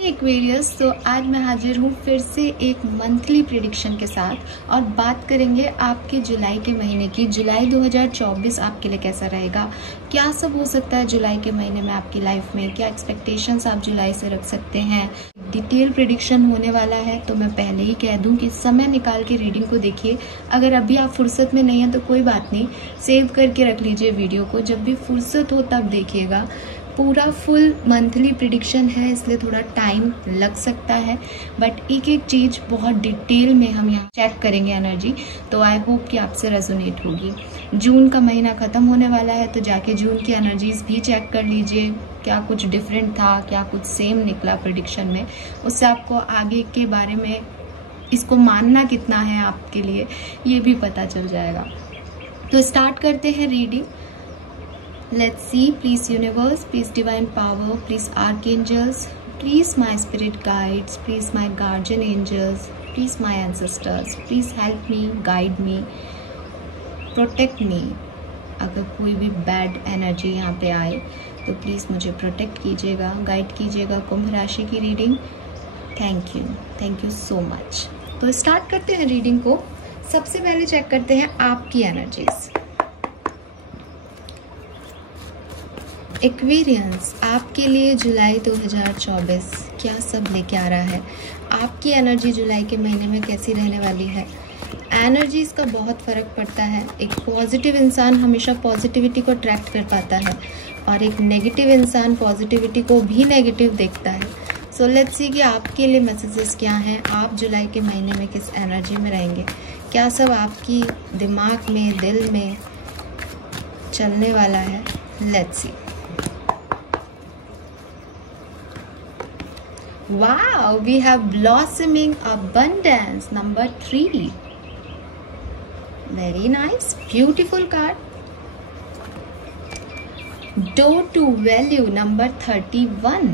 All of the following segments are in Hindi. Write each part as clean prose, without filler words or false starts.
एक्वेरियस, तो आज मैं हाजिर हूँ फिर से एक मंथली प्रेडिक्शन के साथ और बात करेंगे आपके जुलाई के महीने की। जुलाई 2024 आपके लिए कैसा रहेगा, क्या सब हो सकता है जुलाई के महीने में आपकी लाइफ में, क्या एक्सपेक्टेशंस आप जुलाई से रख सकते हैं। डिटेल प्रेडिक्शन होने वाला है, तो मैं पहले ही कह दूं कि समय निकाल के रीडिंग को देखिए। अगर अभी आप फुर्सत में नहीं हैं तो कोई बात नहीं, सेव करके रख लीजिए वीडियो को, जब भी फुर्सत हो तब देखिएगा। पूरा फुल मंथली प्रेडिक्शन है, इसलिए थोड़ा टाइम लग सकता है, बट एक एक चीज़ बहुत डिटेल में हम यहाँ चेक करेंगे एनर्जी, तो आई होप कि आपसे रेजोनेट होगी। जून का महीना ख़त्म होने वाला है, तो जाके जून की एनर्जीज भी चेक कर लीजिए, क्या कुछ डिफरेंट था, क्या कुछ सेम निकला प्रेडिक्शन में। उससे आपको आगे के बारे में इसको मानना कितना है आपके लिए, ये भी पता चल जाएगा। तो स्टार्ट करते हैं reading. Let's see, please universe, please divine power, please archangels, please my spirit guides, please my guardian angels, please my ancestors, please help me, guide me, protect me। अगर कोई भी बैड एनर्जी यहाँ पे आए तो प्लीज़ मुझे प्रोटेक्ट कीजिएगा, गाइड कीजिएगा। कुंभ राशि की reading, thank you so much. तो स्टार्ट करते हैं रीडिंग को। सबसे पहले चेक करते हैं आपकी एनर्जीज। एक्वेरियंस, आपके लिए जुलाई 2024 क्या सब लेके आ रहा है, आपकी एनर्जी जुलाई के महीने में कैसी रहने वाली है। एनर्जीज का बहुत फ़र्क पड़ता है। एक पॉजिटिव इंसान हमेशा पॉजिटिविटी को अट्रैक्ट कर पाता है और एक नेगेटिव इंसान पॉजिटिविटी को भी नेगेटिव देखता है। सो लेट्स सी कि आपके लिए मैसेजेस क्या हैं, आप जुलाई के महीने में किस एनर्जी में रहेंगे, क्या सब आपकी दिमाग में, दिल में चलने वाला है। Let's see. Wow, we have blossoming abundance, number 3. Very nice, beautiful card. Door to value, number 31.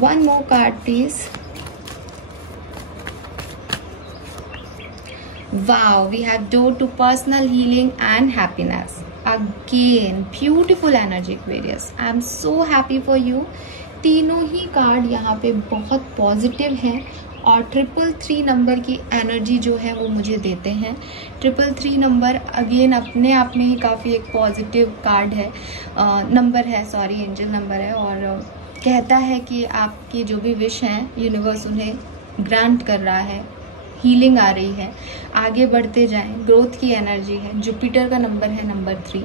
One more card, please. Wow, we have door to personal healing and happiness. Again, beautiful energy Aquarius. I am so happy for you. तीनों ही कार्ड यहाँ पे बहुत पॉजिटिव हैं और 333 नंबर की एनर्जी जो है वो मुझे देते हैं। 333 नंबर अगेन अपने आप में ही काफ़ी एक पॉजिटिव कार्ड है, नंबर है, सॉरी एंजल नंबर है, और कहता है कि आपकी जो भी विश हैं यूनिवर्स उन्हें ग्रांट कर रहा है, हीलिंग आ रही है, आगे बढ़ते जाएं, ग्रोथ की एनर्जी है। जुपिटर का नंबर है नंबर 3,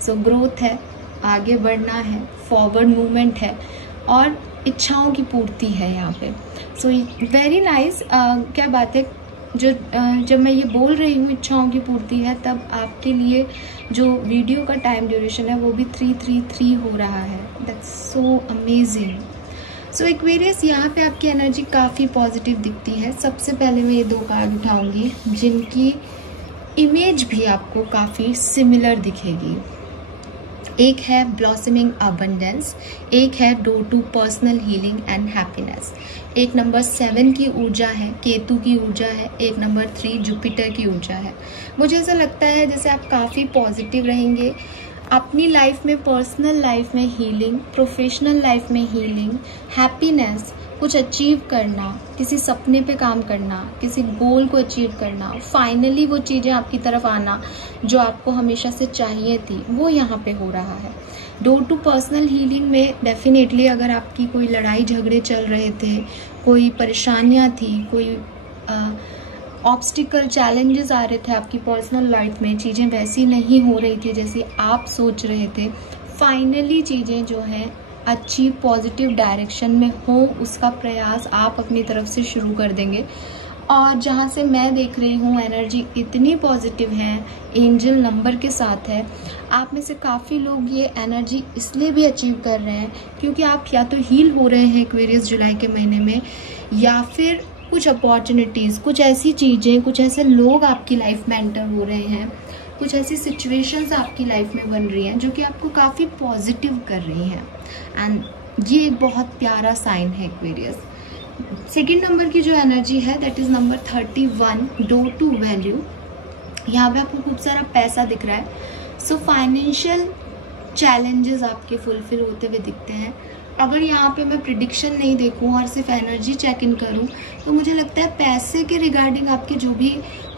सो ग्रोथ है, आगे बढ़ना है, फॉरवर्ड मूवमेंट है और इच्छाओं की पूर्ति है यहाँ पे। So very nice. क्या बात है, जो जब मैं ये बोल रही हूँ इच्छाओं की पूर्ति है, तब आपके लिए जो वीडियो का टाइम ड्यूरेशन है वो भी 333 हो रहा है। That's so amazing. So Aquarius, यहाँ पे आपकी एनर्जी काफ़ी पॉजिटिव दिखती है। सबसे पहले मैं ये 2 कार्ड उठाऊंगी जिनकी इमेज भी आपको काफ़ी सिमिलर दिखेगी। एक है ब्लॉसमिंग अबंडेंस, एक है door to personal healing and happiness. एक नंबर 7 की ऊर्जा है, केतु की ऊर्जा है, एक नंबर 3 जुपिटर की ऊर्जा है। मुझे ऐसा लगता है जैसे आप काफ़ी पॉजिटिव रहेंगे अपनी लाइफ में, पर्सनल लाइफ में हीलिंग, प्रोफेशनल लाइफ में हीलिंग, हैप्पीनेस, कुछ अचीव करना, किसी सपने पे काम करना, किसी गोल को अचीव करना, फाइनली वो चीज़ें आपकी तरफ आना जो आपको हमेशा से चाहिए थी, वो यहाँ पे हो रहा है। डोर टू पर्सनल हीलिंग में डेफिनेटली अगर आपकी कोई लड़ाई झगड़े चल रहे थे, कोई परेशानियाँ थी, कोई ऑब्स्टिकल चैलेंजेस आ रहे थे आपकी पर्सनल लाइफ में, चीज़ें वैसी नहीं हो रही थी जैसी आप सोच रहे थे, फाइनली चीज़ें जो हैं अच्छी पॉजिटिव डायरेक्शन में हो, उसका प्रयास आप अपनी तरफ से शुरू कर देंगे। और जहाँ से मैं देख रही हूँ एनर्जी इतनी पॉजिटिव है, एंजल नंबर के साथ है। आप में से काफ़ी लोग ये एनर्जी इसलिए भी अचीव कर रहे हैं क्योंकि आप या तो हील हो रहे हैं एक्वेरियस जुलाई के महीने में, या फिर कुछ अपॉर्चुनिटीज़, कुछ ऐसी चीज़ें, कुछ ऐसे लोग आपकी लाइफ में एंटर हो रहे हैं, कुछ ऐसी सिचुएशंस आपकी लाइफ में बन रही हैं जो कि आपको काफ़ी पॉजिटिव कर रही हैं। एंड ये एक बहुत प्यारा साइन है एक्वेरियस। सेकेंड नंबर की जो एनर्जी है that is number 31, door to value. यहाँ पे आपको खूब सारा पैसा दिख रहा है। सो फाइनेंशियल चैलेंजेस आपके फुलफिल होते हुए दिखते हैं। अगर यहाँ पे मैं प्रिडिक्शन नहीं देखूँ और सिर्फ एनर्जी चेक इन करूँ तो मुझे लगता है पैसे के रिगार्डिंग आपके जो भी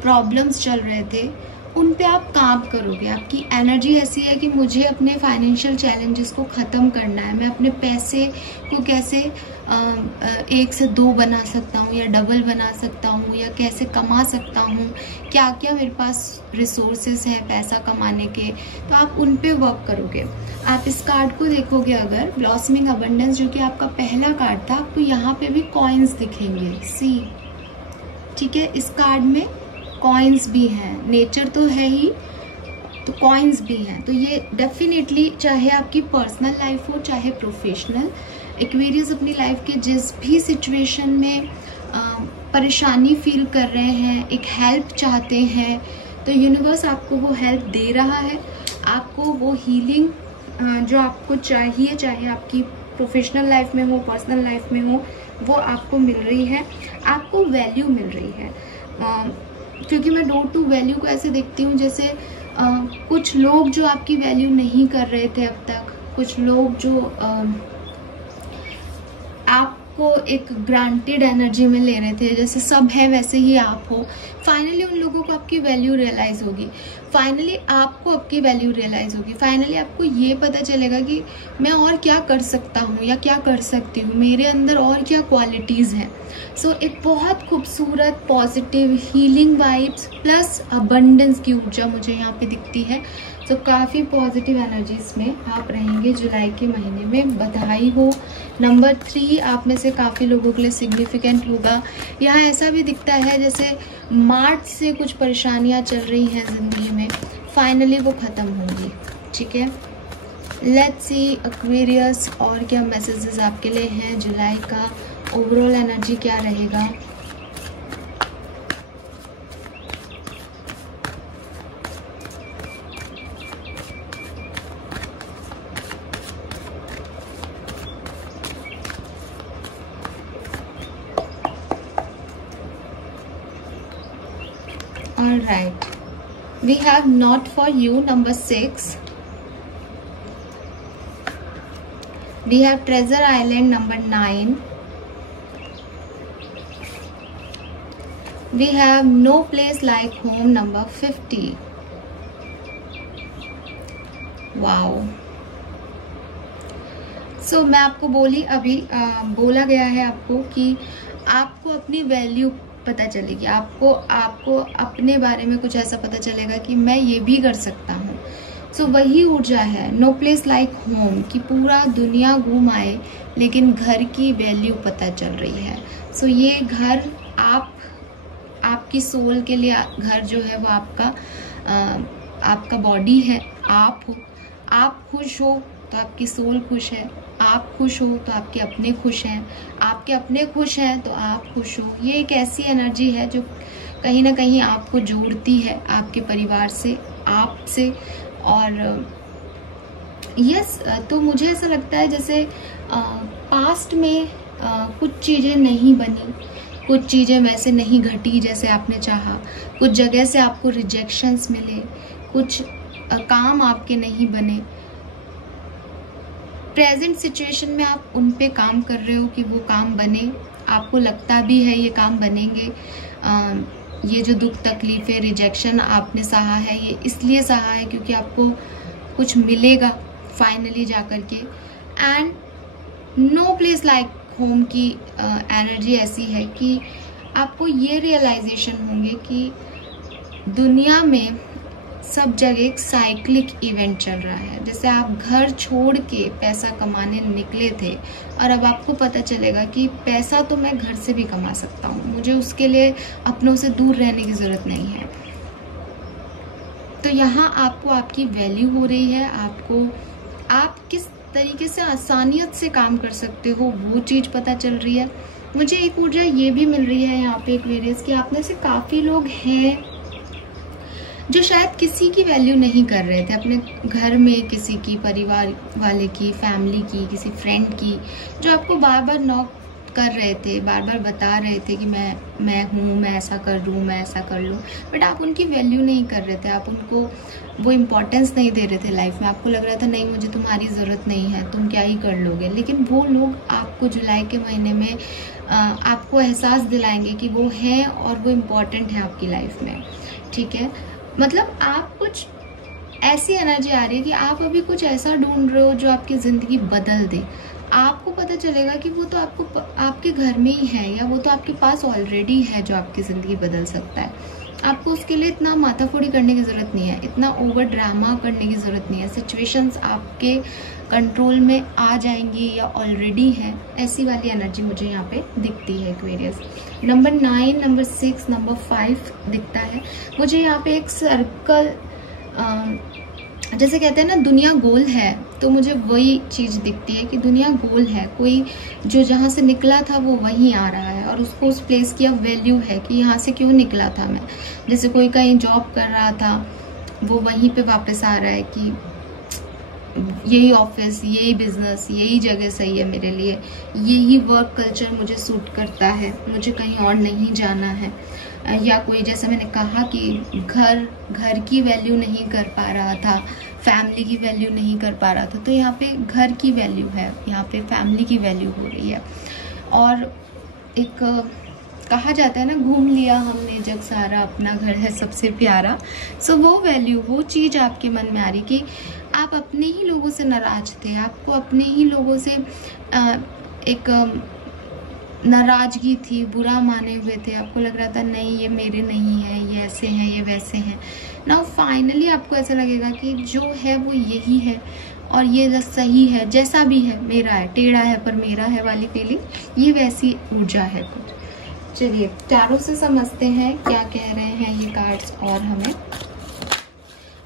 प्रॉब्लम्स चल रहे थे उन पे आप काम करोगे। आपकी एनर्जी ऐसी है कि मुझे अपने फाइनेंशियल चैलेंजेस को ख़त्म करना है। मैं अपने पैसे को कैसे 1 से 2 बना सकता हूँ या डबल बना सकता हूँ या कैसे कमा सकता हूँ, क्या क्या मेरे पास रिसोर्सेज है पैसा कमाने के, तो आप उन पे वर्क करोगे। आप इस कार्ड को देखोगे अगर, ब्लॉसमिंग अबंडेंस, जो कि आपका पहला कार्ड था, आपको यहाँ पे भी कॉइन्स दिखेंगे, सी, ठीक है। इस कार्ड में कॉइन्स भी हैं, नेचर तो है ही तो कॉइन्स भी हैं। तो ये डेफिनेटली चाहे आपकी पर्सनल लाइफ हो चाहे प्रोफेशनल, एक्वेरियस अपनी लाइफ के जिस भी सिचुएशन में परेशानी फील कर रहे हैं, एक हेल्प चाहते हैं, तो यूनिवर्स आपको वो हेल्प दे रहा है। आपको वो हीलिंग जो आपको चाहिए, चाहे आपकी प्रोफेशनल लाइफ में हो पर्सनल लाइफ में हो, वो आपको मिल रही है। आपको वैल्यू मिल रही है। क्योंकि मैं डोर टू वैल्यू को ऐसे देखती हूँ जैसे कुछ लोग जो आपकी वैल्यू नहीं कर रहे थे अब तक, कुछ लोग जो आपको एक ग्रांटेड एनर्जी में ले रहे थे, जैसे सब है वैसे ही आप हो, फाइनली उन लोगों को आपकी वैल्यू रियलाइज होगी। फाइनली आपको आपकी वैल्यू रियलाइज होगी। फाइनली आपको ये पता चलेगा कि मैं और क्या कर सकता हूँ या क्या कर सकती हूँ, मेरे अंदर और क्या क्वालिटीज़ हैं। सो एक बहुत खूबसूरत positive healing vibes plus abundance की ऊर्जा मुझे यहाँ पे दिखती है। तो काफ़ी पॉजिटिव एनर्जीज में आप रहेंगे जुलाई के महीने में। बधाई हो। नंबर 3 आप में से काफ़ी लोगों के लिए सिग्निफिकेंट होगा। यहाँ ऐसा भी दिखता है जैसे मार्च से कुछ परेशानियाँ चल रही हैं ज़िंदगी में, फाइनली वो ख़त्म होंगी, ठीक है। लेट्स सी एक्वेरियस और क्या मैसेजेस आपके लिए हैं जुलाई का, ओवरऑल एनर्जी क्या रहेगा। All right, we have not for you number 6. We have Treasure Island number 9. We have No Place Like Home number 50. Wow. So मैं आपको बोली अभी बोला गया है आपको कि आपको अपनी वैल्यू पता चलेगी, आपको अपने बारे में कुछ ऐसा पता चलेगा कि मैं ये भी कर सकता हूँ। सो वही ऊर्जा है नो प्लेस लाइक होम, कि पूरा दुनिया घूम आए लेकिन घर की वैल्यू पता चल रही है। सो ये घर आपकी सोल के लिए घर जो है वो आपका बॉडी है, आप हो। आप खुश हो तो आपकी सोल खुश है, आप खुश हो तो आपके अपने खुश हैं, आपके अपने खुश हैं तो आप खुश हो। ये एक ऐसी एनर्जी है जो कहीं ना कहीं आपको जोड़ती है आपके परिवार से, आपसे। और यस, तो मुझे ऐसा लगता है जैसे पास्ट में कुछ चीज़ें नहीं बनी, कुछ चीज़ें वैसे नहीं घटी जैसे आपने चाहा, कुछ जगह से आपको रिजेक्शंस मिले, कुछ काम आपके नहीं बने। प्रेजेंट सिचुएशन में आप उन पे काम कर रहे हो कि वो काम बने, आपको लगता भी है ये काम बनेंगे। ये जो दुख तकलीफें रिजेक्शन आपने सहा है, ये इसलिए सहा है क्योंकि आपको कुछ मिलेगा फाइनली जा कर के। And no place like home की एनर्जी ऐसी है कि आपको ये रियलाइजेशन होंगे कि दुनिया में सब जगह एक साइक्लिक इवेंट चल रहा है। जैसे आप घर छोड़ के पैसा कमाने निकले थे और अब आपको पता चलेगा कि पैसा तो मैं घर से भी कमा सकता हूँ, मुझे उसके लिए अपनों से दूर रहने की ज़रूरत नहीं है। तो यहाँ आपको आपकी वैल्यू हो रही है, आप किस तरीके से आसानियत से काम कर सकते हो वो चीज़ पता चल रही है। मुझे एक ऊर्जा ये भी मिल रही है यहाँ पे एक्वेरियस कि आप में से काफ़ी लोग हैं जो शायद किसी की वैल्यू नहीं कर रहे थे अपने घर में, किसी की, परिवार वाले की, फैमिली की, किसी फ्रेंड की, जो आपको बार बार नॉक कर रहे थे, बार बार बता रहे थे कि मैं हूँ, मैं ऐसा कर लूँ, मैं ऐसा कर लूँ, बट आप उनकी वैल्यू नहीं कर रहे थे, आप उनको वो इम्पोर्टेंस नहीं दे रहे थे लाइफ में। आपको लग रहा था नहीं मुझे तुम्हारी ज़रूरत नहीं है, तुम क्या ही कर लोगे। लेकिन वो लोग आपको जुलाई के महीने में आपको एहसास दिलाएंगे कि वो है और वो इम्पोर्टेंट है आपकी लाइफ में, ठीक है। मतलब आप कुछ ऐसी एनर्जी आ रही है कि आप अभी कुछ ऐसा ढूंढ रहे हो जो आपकी ज़िंदगी बदल दे। आपको पता चलेगा कि वो तो आपके घर में ही है, या वो तो आपके पास ऑलरेडी है जो आपकी ज़िंदगी बदल सकता है। आपको उसके लिए इतना माथाफोड़ी करने की ज़रूरत नहीं है, इतना ओवर ड्रामा करने की ज़रूरत नहीं है। सिचुएशंस आपके कंट्रोल में आ जाएंगी या ऑलरेडी है, ऐसी वाली एनर्जी मुझे यहाँ पे दिखती है एक्वेरियस। नंबर 9, नंबर 6, नंबर 5 दिखता है मुझे यहाँ पे। एक सर्कल, जैसे कहते हैं ना दुनिया गोल है, तो मुझे वही चीज़ दिखती है कि दुनिया गोल है। कोई जो जहाँ से निकला था वो वहीं आ रहा है, और उसको उस प्लेस की अब वैल्यू है कि यहाँ से क्यों निकला था मैं। जैसे कोई कहीं जॉब कर रहा था, वो वहीं पे वापस आ रहा है कि यही ऑफिस, यही बिजनेस, यही जगह सही है मेरे लिए, यही वर्क कल्चर मुझे सूट करता है, मुझे कहीं और नहीं जाना है। या कोई, जैसे मैंने कहा कि घर की वैल्यू नहीं कर पा रहा था, फैमिली की वैल्यू नहीं कर पा रहा था, तो यहाँ पे घर की वैल्यू है, यहाँ पे फैमिली की वैल्यू हो रही है। और एक कहा जाता है ना, घूम लिया हमने जग सारा, अपना घर है सबसे प्यारा। सो वो वैल्यू, वो चीज़ आपके मन में आ रही कि आप अपने ही लोगों से नाराज थे, आपको अपने ही लोगों से एक नाराजगी थी, बुरा माने हुए थे। आपको लग रहा था नहीं ये मेरे नहीं है, ये ऐसे हैं, ये वैसे हैं। नाउ फाइनली आपको ऐसा लगेगा कि जो है वो यही है, और ये सही है, जैसा भी है मेरा है, टेढ़ा है पर मेरा है वाली फीलिंग, ये वैसी ऊर्जा है कुछ। चलिए टैरो से समझते हैं क्या कह रहे हैं ये कार्ड्स। और हमें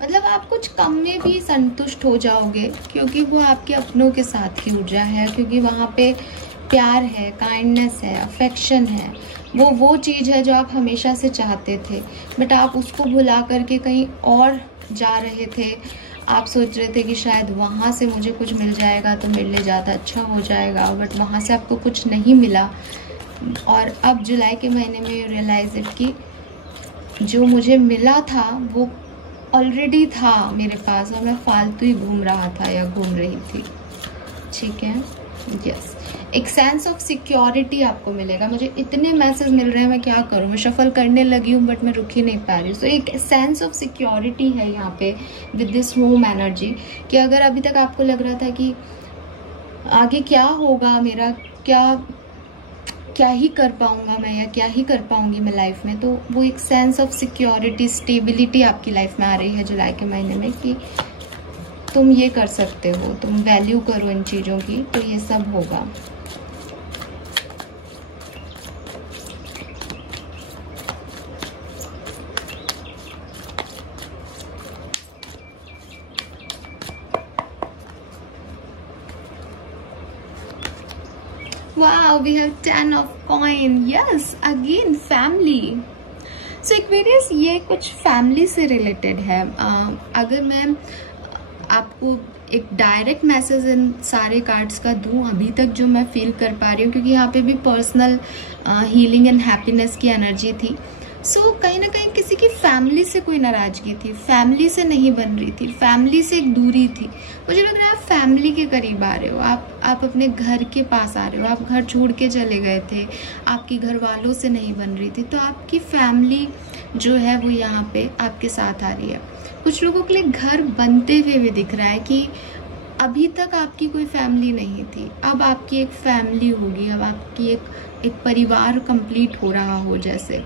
मतलब आप कुछ कम में भी संतुष्ट हो जाओगे, क्योंकि वो आपके अपनों के साथ की ऊर्जा है, क्योंकि वहाँ पे प्यार है, काइंडनेस है, अफेक्शन है। वो चीज़ है जो आप हमेशा से चाहते थे, बट आप उसको भुला करके कहीं और जा रहे थे। आप सोच रहे थे कि शायद वहाँ से मुझे कुछ मिल जाएगा तो मेरे लिए ज़्यादा अच्छा हो जाएगा, बट वहाँ से आपको कुछ नहीं मिला। और अब जुलाई के महीने में रियलाइज इट कि जो मुझे मिला था वो ऑलरेडी था मेरे पास, और मैं फालतू ही घूम रहा था या घूम रही थी, ठीक है। यस, एक सेंस ऑफ सिक्योरिटी आपको मिलेगा। मुझे इतने मैसेज मिल रहे हैं, मैं क्या करूँ, मैं शफल करने लगी हूँ बट मैं रुक ही नहीं पा रही हूँ। सो एक सेंस ऑफ सिक्योरिटी है यहाँ पे विद दिस होम एनर्जी, कि अगर अभी तक आपको लग रहा था कि आगे क्या होगा मेरा, क्या ही कर पाऊंगा मैं, या क्या ही कर पाऊंगी मैं लाइफ में, तो वो एक सेंस ऑफ सिक्योरिटी, स्टेबिलिटी आपकी लाइफ में आ रही है जुलाई के महीने में, कि तुम ये कर सकते हो, तुम वैल्यू करो इन चीज़ों की, तो ये सब होगा। Wow, we have 10 of coin. Yes, again family. So Aquarius, ये कुछ फैमिली से रिलेटेड है। अगर मैं आपको एक डायरेक्ट मैसेज इन सारे कार्ड्स का दूं अभी तक जो मैं फील कर पा रही हूँ, क्योंकि यहाँ पे भी पर्सनल हीलिंग एंड हैप्पीनेस की एनर्जी थी। सो कहीं ना कहीं किसी की फैमिली से कोई नाराजगी थी, फैमिली से नहीं बन रही थी, फैमिली से एक दूरी थी। मुझे लग रहा है आप फैमिली के करीब आ रहे हो, आप अपने घर के पास आ रहे हो, आप घर छोड़ के चले गए थे, आपकी घर वालों से नहीं बन रही थी, तो आपकी फैमिली जो है वो यहाँ पे आपके साथ आ रही है। कुछ लोगों के लिए घर बनते हुए भी दिख रहा है कि अभी तक आपकी कोई फैमिली नहीं थी, अब आपकी एक फैमिली होगी, अब आपकी एक परिवार कंप्लीट हो रहा हो जैसे।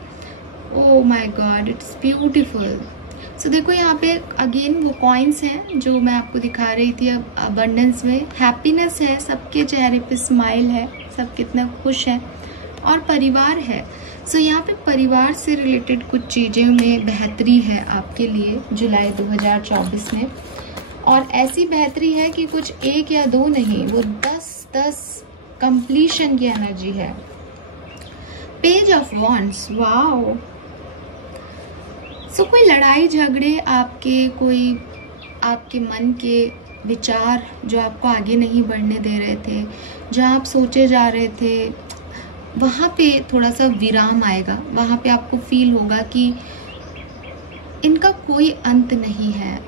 Oh my God, it's beautiful. So देखो यहाँ पे अगेन वो कॉइन्स हैं जो मैं आपको दिखा रही थी। अब अबंडेंस में हैप्पीनेस है, सबके चेहरे पे स्माइल है, सब कितना खुश है, और परिवार है। सो यहाँ पे परिवार से रिलेटेड कुछ चीज़ें में बेहतरी है आपके लिए जुलाई 2024 में, और ऐसी बेहतरी है कि कुछ एक या दो नहीं, वो 10 कंप्लीशन की एनर्जी है। Page of wands, wow. So कोई लड़ाई झगड़े कोई आपके मन के विचार जो आपको आगे नहीं बढ़ने दे रहे थे, जहाँ आप सोचे जा रहे थे वहाँ पे थोड़ा सा विराम आएगा, वहाँ पे आपको फील होगा कि इनका कोई अंत नहीं है।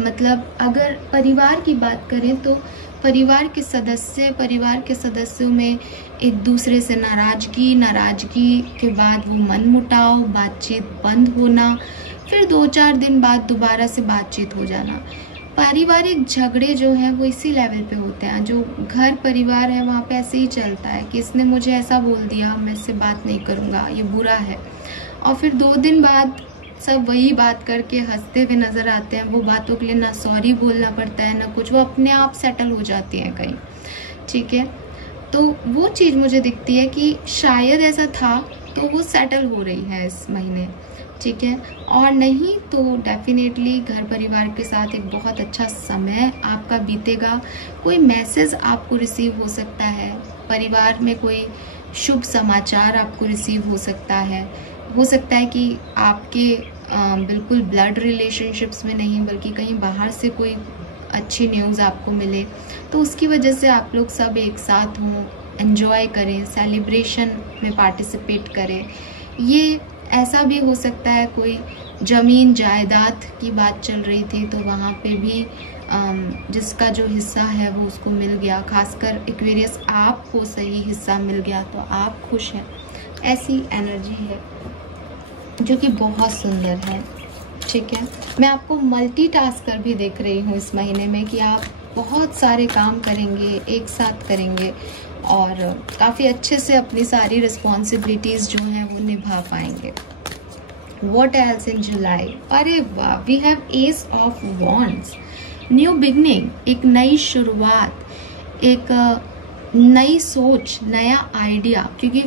मतलब अगर परिवार की बात करें तो परिवार के सदस्यों में एक दूसरे से नाराजगी के बाद वो मनमुटाव, बातचीत बंद होना, फिर 2-4 दिन बाद दोबारा से बातचीत हो जाना। पारिवारिक झगड़े जो हैं वो इसी लेवल पे होते हैं। जो घर परिवार है वहाँ पे ऐसे ही चलता है कि इसने मुझे ऐसा बोल दिया, मैं इससे बात नहीं करूँगा, ये बुरा है। और फिर 2 दिन बाद सब वही बात करके हंसते हुए नज़र आते हैं। वो बातों के लिए ना सॉरी बोलना पड़ता है ना कुछ, वो अपने आप सेटल हो जाती हैं कहीं। ठीक है, तो वो चीज़ मुझे दिखती है कि शायद ऐसा था तो वो सेटल हो रही है इस महीने। ठीक है, और नहीं तो डेफिनेटली घर परिवार के साथ एक बहुत अच्छा समय आपका बीतेगा। कोई मैसेज आपको रिसीव हो सकता है, परिवार में कोई शुभ समाचार आपको रिसीव हो सकता है। हो सकता है कि आपके बिल्कुल ब्लड रिलेशनशिप्स में नहीं बल्कि कहीं बाहर से कोई अच्छी न्यूज़ आपको मिले, तो उसकी वजह से आप लोग सब एक साथ हों, एंजॉय करें, सेलिब्रेशन में पार्टिसिपेट करें। ये ऐसा भी हो सकता है कोई ज़मीन जायदाद की बात चल रही थी तो वहाँ पे भी जिसका जो हिस्सा है वो उसको मिल गया। खासकर एक्वेरियस आपको सही हिस्सा मिल गया तो आप खुश हैं। ऐसी एनर्जी है जो कि बहुत सुंदर है। ठीक है, मैं आपको मल्टीटास्कर भी देख रही हूँ इस महीने में कि आप बहुत सारे काम करेंगे, एक साथ करेंगे और काफ़ी अच्छे से अपनी सारी रिस्पॉन्सिबिलिटीज़ जो हैं वो निभा पाएंगे। What else in July? अरे वाह, we have ace of wands, new beginning, एक नई शुरुआत, एक नई सोच, नया आइडिया। क्योंकि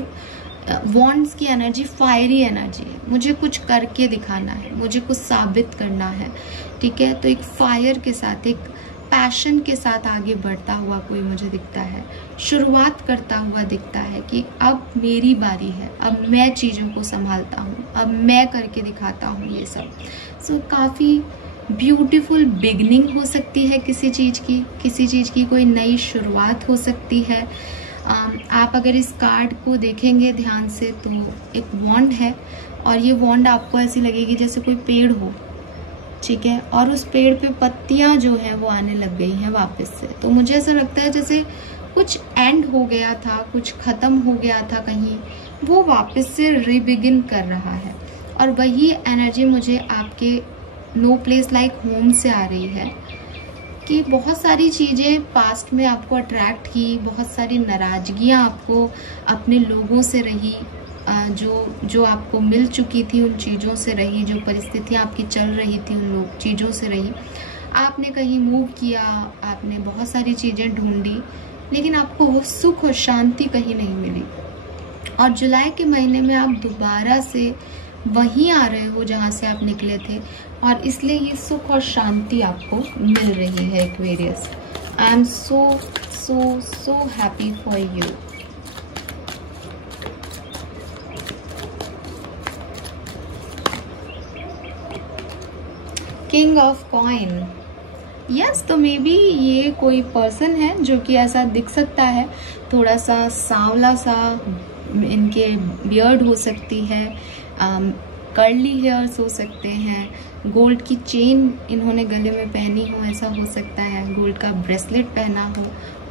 वॉन्ड्स की एनर्जी फायरी एनर्जी है, मुझे कुछ करके दिखाना है, मुझे कुछ साबित करना है। ठीक है, तो एक फायर के साथ, एक पैशन के साथ आगे बढ़ता हुआ कोई मुझे दिखता है, शुरुआत करता हुआ दिखता है कि अब मेरी बारी है, अब मैं चीज़ों को संभालता हूँ, अब मैं करके दिखाता हूँ ये सब। सो काफ़ी ब्यूटीफुल बिगनिंग हो सकती है किसी चीज़ की कोई नई शुरुआत हो सकती है। आप अगर इस कार्ड को देखेंगे ध्यान से तो एक वॉन्ड है और ये वॉन्ड आपको ऐसी लगेगी जैसे कोई पेड़ हो। ठीक है, और उस पेड़ पे पत्तियां जो है वो आने लग गई हैं वापस से। तो मुझे ऐसा लगता है जैसे कुछ एंड हो गया था, कुछ ख़त्म हो गया था कहीं, वो वापस से रिबिगिन कर रहा है। और वही एनर्जी मुझे आपके नो प्लेस लाइक होम से आ रही है कि बहुत सारी चीज़ें पास्ट में आपको अट्रैक्ट की, बहुत सारी नाराज़गियाँ आपको अपने लोगों से रही, जो आपको मिल चुकी थी उन चीज़ों से रही, जो परिस्थितियाँ आपकी चल रही थी उन चीज़ों से रही। आपने कहीं मूव किया, आपने बहुत सारी चीज़ें ढूंढी, लेकिन आपको वो सुख और शांति कहीं नहीं मिली। और जुलाई के महीने में आप दोबारा से वहीं आ रहे हो जहाँ से आप निकले थे और इसलिए ये सुख और शांति आपको मिल रही है Aquarius. I am so so so happy for you. King of coin, yes, तो मे बी ये कोई पर्सन है जो कि ऐसा दिख सकता है, थोड़ा सा सांवला सा, इनके बियर्ड हो सकती है, कर्ली हेयर्स हो सकते हैं, गोल्ड की चेन इन्होंने गले में पहनी हो ऐसा हो सकता है, गोल्ड का ब्रेसलेट पहना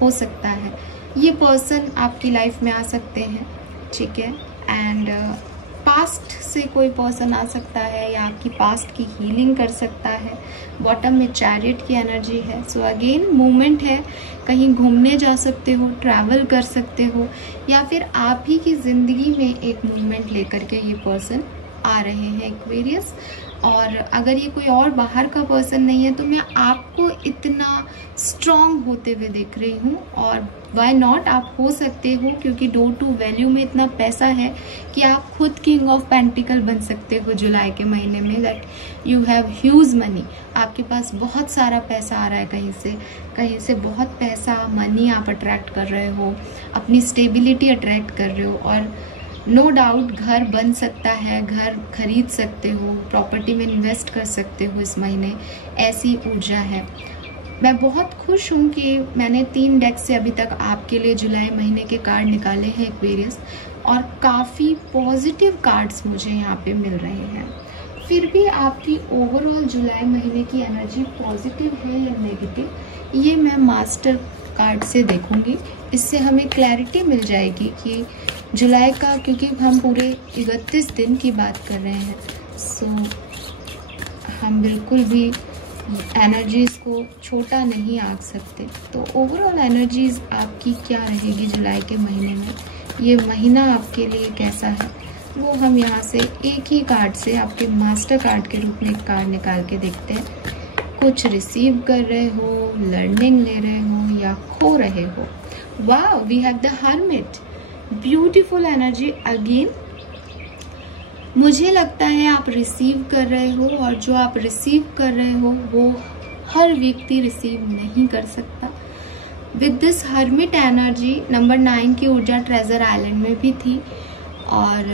हो सकता है। ये पर्सन आपकी लाइफ में आ सकते हैं। ठीक है, एंड पास्ट से कोई पर्सन आ सकता है या आपकी पास्ट की हीलिंग कर सकता है। बॉटम में चैरियट की एनर्जी है। सो अगेन मूवमेंट है, कहीं घूमने जा सकते हो, ट्रैवल कर सकते हो, या फिर आप ही की ज़िंदगी में एक मूवमेंट लेकर के ये पर्सन आ रहे हैं एक्वेरियस। और अगर ये कोई और बाहर का पर्सन नहीं है तो मैं आपको इतना स्ट्रॉन्ग होते हुए देख रही हूँ। और वाई नॉट, आप हो सकते हो, क्योंकि डोर टू वैल्यू में इतना पैसा है कि आप खुद किंग ऑफ पेंटिकल बन सकते हो जुलाई के महीने में। That you have huge money, आपके पास बहुत सारा पैसा आ रहा है, कहीं से बहुत पैसा, मनी आप अट्रैक्ट कर रहे हो, अपनी स्टेबिलिटी अट्रैक्ट कर रहे हो। और नो डाउट घर बन सकता है, घर खरीद सकते हो, प्रॉपर्टी में इन्वेस्ट कर सकते हो इस महीने, ऐसी ऊर्जा है। मैं बहुत खुश हूँ कि मैंने 3 डेक से अभी तक आपके लिए जुलाई महीने के कार्ड निकाले हैं एक्वेरियस। और काफ़ी पॉजिटिव कार्ड्स मुझे यहाँ पे मिल रहे हैं। फिर भी आपकी ओवरऑल जुलाई महीने की एनर्जी पॉजिटिव है या नेगेटिव, ये मैं मास्टर कार्ड से देखूंगी। इससे हमें क्लैरिटी मिल जाएगी कि जुलाई का, क्योंकि हम पूरे 31 दिन की बात कर रहे हैं, सो हम बिल्कुल भी एनर्जीज़ को छोटा नहीं आंक सकते। तो ओवरऑल एनर्जीज़ आपकी क्या रहेगी जुलाई के महीने में, ये महीना आपके लिए कैसा है, वो हम यहाँ से एक ही कार्ड से, आपके मास्टर कार्ड के रूप में एक कार्ड निकाल के देखते हैं। कुछ रिसीव कर रहे हो, लर्निंग ले रहे हो या खो रहे हो। वाह, we have the hermit, beautiful energy again. मुझे लगता है आप रिसीव कर रहे हो, और जो आप रिसीव कर रहे हो वो हर व्यक्ति रिसीव नहीं कर सकता। With this hermit energy, number 9 की ऊर्जा ट्रेजर आइलैंड में भी थी, और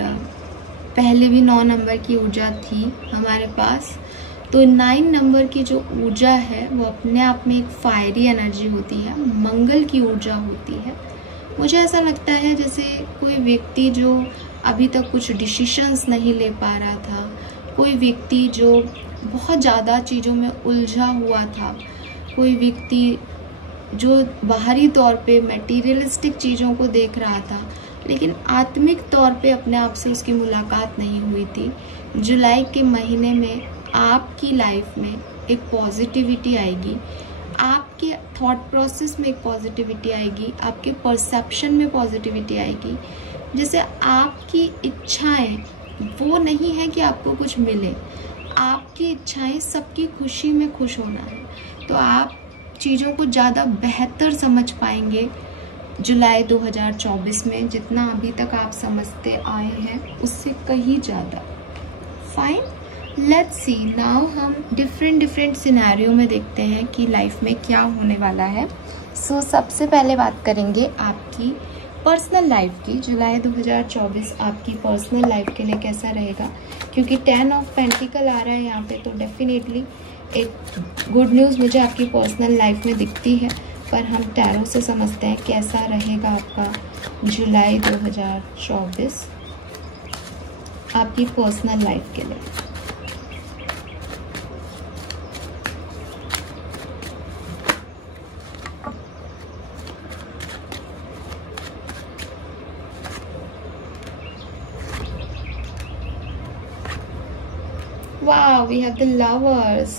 पहले भी 9 नंबर की ऊर्जा थी हमारे पास। तो 9 नंबर की जो ऊर्जा है वो अपने आप में एक फायरी एनर्जी होती है, मंगल की ऊर्जा होती है। मुझे ऐसा लगता है जैसे कोई व्यक्ति जो अभी तक कुछ डिसीशंस नहीं ले पा रहा था, कोई व्यक्ति जो बहुत ज़्यादा चीज़ों में उलझा हुआ था, कोई व्यक्ति जो बाहरी तौर पे मटेरियलिस्टिक चीज़ों को देख रहा था, लेकिन आत्मिक तौर पे अपने आप से उसकी मुलाकात नहीं हुई थी। जुलाई के महीने में आपकी लाइफ में एक पॉजिटिविटी आएगी, आपके थॉट प्रोसेस में एक पॉजिटिविटी आएगी, आपके परसेप्शन में पॉजिटिविटी आएगी। जैसे आपकी इच्छाएं वो नहीं है कि आपको कुछ मिले, आपकी इच्छाएं सबकी खुशी में खुश होना है। तो आप चीज़ों को ज़्यादा बेहतर समझ पाएंगे जुलाई 2024 में, जितना अभी तक आप समझते आए हैं उससे कहीं ज़्यादा। फाइन, लेट्स सी नाउ हम डिफरेंट सिनेरियो में देखते हैं कि लाइफ में क्या होने वाला है। सो सबसे पहले बात करेंगे आपकी पर्सनल लाइफ की। जुलाई 2024 आपकी पर्सनल लाइफ के लिए कैसा रहेगा, क्योंकि 10 ऑफ पेंटिकल आ रहा है यहाँ पे, तो डेफिनेटली एक गुड न्यूज़ मुझे आपकी पर्सनल लाइफ में दिखती है। पर हम टैरो से समझते हैं कैसा रहेगा आपका जुलाई 2024 आपकी पर्सनल लाइफ के लिए। वाह, वी हैव द लवर्स।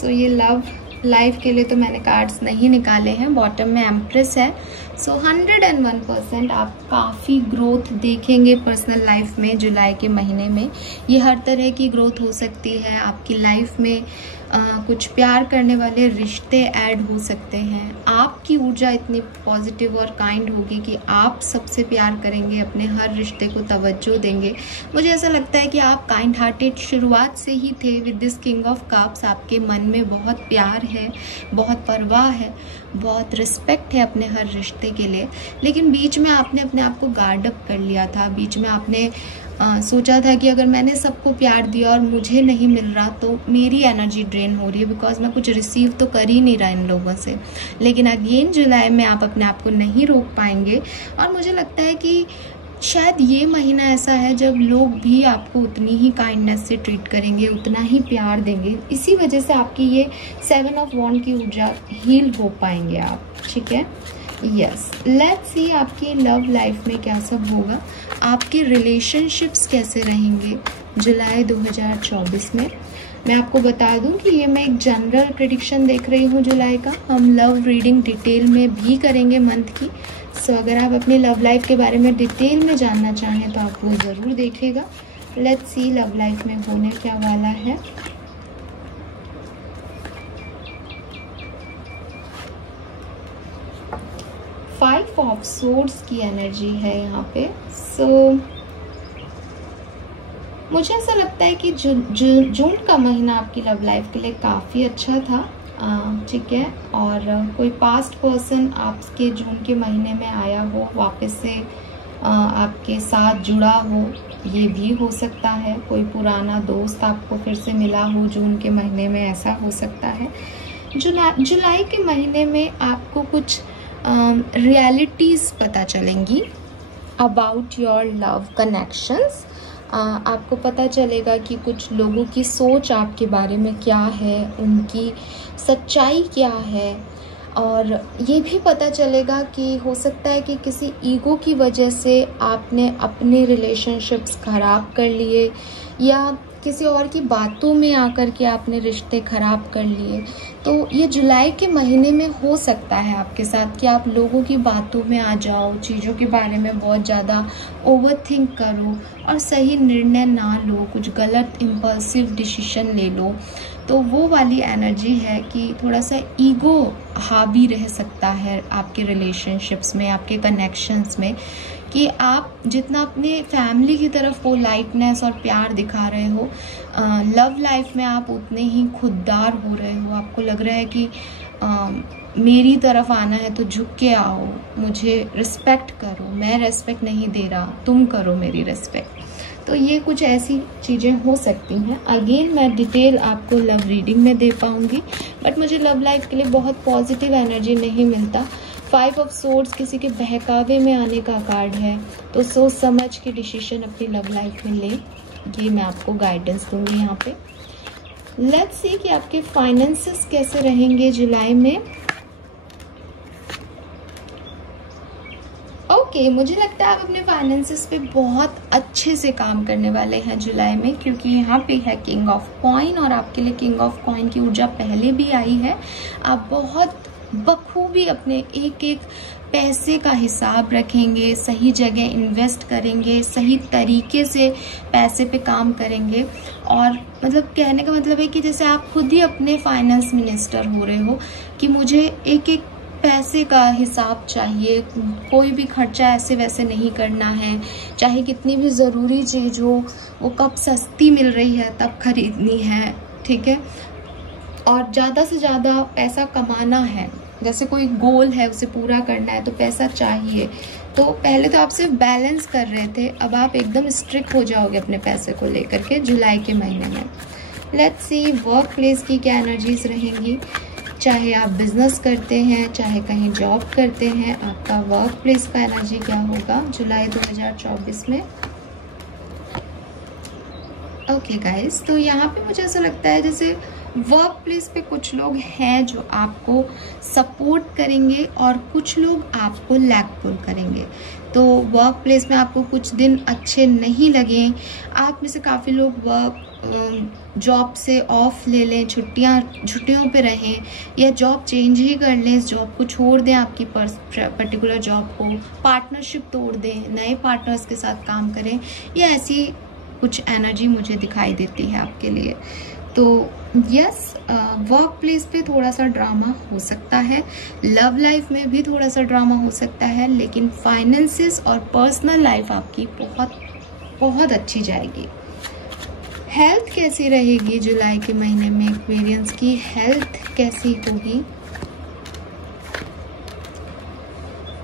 सो ये लव लाइफ के लिए तो मैंने कार्ड्स नहीं निकाले हैं, बॉटम में एम्प्रेस है। सो 101% आप काफ़ी ग्रोथ देखेंगे पर्सनल लाइफ में जुलाई के महीने में। ये हर तरह की ग्रोथ हो सकती है आपकी लाइफ में। कुछ प्यार करने वाले रिश्ते ऐड हो सकते हैं। आपकी ऊर्जा इतनी पॉजिटिव और काइंड होगी कि आप सबसे प्यार करेंगे, अपने हर रिश्ते को तवज्जो देंगे। मुझे ऐसा लगता है कि आप काइंड हार्टेड शुरुआत से ही थे। With this king of cups आपके मन में बहुत प्यार है, बहुत परवाह है, बहुत रिस्पेक्ट है अपने हर रिश्ते के लिए। लेकिन बीच में आपने अपने आप को गार्ड अप कर लिया था। बीच में आपने सोचा था कि अगर मैंने सबको प्यार दिया और मुझे नहीं मिल रहा तो मेरी एनर्जी ड्रेन हो रही है, बिकॉज मैं कुछ रिसीव तो कर ही नहीं रहा इन लोगों से। लेकिन अगेन जुलाई में आप अपने आप को नहीं रोक पाएंगे, और मुझे लगता है कि शायद ये महीना ऐसा है जब लोग भी आपको उतनी ही काइंडनेस से ट्रीट करेंगे, उतना ही प्यार देंगे। इसी वजह से आपकी ये 7 ऑफ वॉन्ड की ऊर्जा हील हो पाएंगे आप, ठीक है। यस, लेट्स सी आपकी लव लाइफ में क्या सब होगा, आपके रिलेशनशिप्स कैसे रहेंगे जुलाई 2024 में। मैं आपको बता दूं कि ये मैं एक जनरल प्रेडिक्शन देख रही हूँ जुलाई का। हम लव रीडिंग डिटेल में भी करेंगे मंथ की। सो अगर आप अपनी लव लाइफ के बारे में डिटेल में जानना चाहें तो आप वो ज़रूर देखिएगा। लेट्स सी लव लाइफ में होने क्या वाला है। फाइव ऑफ सोर्ड्स की एनर्जी है यहाँ पे। सो मुझे ऐसा लगता है कि जून का महीना आपकी लव लाइफ के लिए काफ़ी अच्छा था, ठीक है। और कोई पास्ट पर्सन आपके जून के महीने में आया हो, वापस से आपके साथ जुड़ा हो, ये भी हो सकता है। कोई पुराना दोस्त आपको फिर से मिला हो जून के महीने में, ऐसा हो सकता है। जुलाई के महीने में आपको कुछ रियलिटीज़ पता चलेंगी, अबाउट योर लव कनेक्शंस। आपको पता चलेगा कि कुछ लोगों की सोच आपके बारे में क्या है, उनकी सच्चाई क्या है, और ये भी पता चलेगा कि हो सकता है कि किसी ईगो की वजह से आपने अपने रिलेशनशिप्स ख़राब कर लिए, या किसी और की बातों में आकर के आपने रिश्ते ख़राब कर लिए। तो ये जुलाई के महीने में हो सकता है आपके साथ कि आप लोगों की बातों में आ जाओ, चीज़ों के बारे में बहुत ज़्यादा ओवरथिंक करो और सही निर्णय ना लो, कुछ गलत इम्पल्सिव डिसीजन ले लो। तो वो वाली एनर्जी है कि थोड़ा सा ईगो हावी रह सकता है आपके रिलेशनशिप्स में, आपके कनेक्शंस में, कि आप जितना अपने फैमिली की तरफ पोलाइटनेस और प्यार दिखा रहे हो, लव लाइफ में आप उतने ही खुददार हो रहे हो। आपको लग रहा है कि मेरी तरफ आना है तो झुक के आओ, मुझे रिस्पेक्ट करो, मैं रिस्पेक्ट नहीं दे रहा, तुम करो मेरी रिस्पेक्ट। तो ये कुछ ऐसी चीज़ें हो सकती हैं। अगेन मैं डिटेल आपको लव रीडिंग में दे पाऊँगी, बट मुझे लव लाइफ के लिए बहुत पॉजिटिव एनर्जी नहीं मिलता। 5 ऑफ सोर्ड्स किसी के बहकावे में आने का कार्ड है, तो सोच समझ के डिसीजन अपनी लव लाइफ में ले, ये मैं आपको गाइडेंस दूंगी यहाँ पे। लेट्स सी कि आपके फाइनेंसेस कैसे रहेंगे जुलाई में। ओके, मुझे लगता है आप अपने फाइनेंसेस पे बहुत अच्छे से काम करने वाले हैं जुलाई में, क्योंकि यहाँ पे है किंग ऑफ कॉइन, और आपके लिए किंग ऑफ कॉइन की ऊर्जा पहले भी आई है। आप बहुत बखूबी अपने एक एक पैसे का हिसाब रखेंगे, सही जगह इन्वेस्ट करेंगे, सही तरीके से पैसे पे काम करेंगे। और मतलब कहने का मतलब है कि जैसे आप खुद ही अपने फाइनेंस मिनिस्टर हो रहे हो कि मुझे एक एक पैसे का हिसाब चाहिए, कोई भी खर्चा ऐसे वैसे नहीं करना है, चाहे कितनी भी ज़रूरी चीज़ हो वो कब सस्ती मिल रही है तब खरीदनी है, ठीक है। और ज़्यादा से ज़्यादा पैसा कमाना है, जैसे कोई गोल है उसे पूरा करना है तो पैसा चाहिए। तो पहले तो आप सिर्फ बैलेंस कर रहे थे, अब आप एकदम स्ट्रिक्ट हो जाओगे अपने पैसे को लेकर के जुलाई के महीने में। लेट्स सी वर्क प्लेस की क्या एनर्जीज रहेंगी। चाहे आप बिजनेस करते हैं, चाहे कहीं जॉब करते हैं, आपका वर्क प्लेस का एनर्जी क्या होगा जुलाई 2024 में। ओके गाइस, तो यहाँ पे मुझे ऐसा लगता है जैसे वर्क प्लेस पे कुछ लोग हैं जो आपको सपोर्ट करेंगे और कुछ लोग आपको लैग पुल करेंगे। तो वर्क प्लेस में आपको कुछ दिन अच्छे नहीं लगे, आप में से काफ़ी लोग जॉब से ऑफ ले लें, छुट्टियों पे रहें, या जॉब चेंज ही कर लें, इस जॉब को छोड़ दें, आपकी पर्टिकुलर जॉब को, पार्टनरशिप तोड़ दें, नए पार्टनर्स के साथ काम करें, या ऐसी कुछ एनर्जी मुझे दिखाई देती है आपके लिए। तो यस, वर्क प्लेस पे थोड़ा सा ड्रामा हो सकता है, लव लाइफ में भी थोड़ा सा ड्रामा हो सकता है, लेकिन फाइनेंसेस और पर्सनल लाइफ आपकी बहुत बहुत अच्छी जाएगी। हेल्थ कैसी रहेगी जुलाई के महीने में, एक्वेरियंस की हेल्थ कैसी होगी।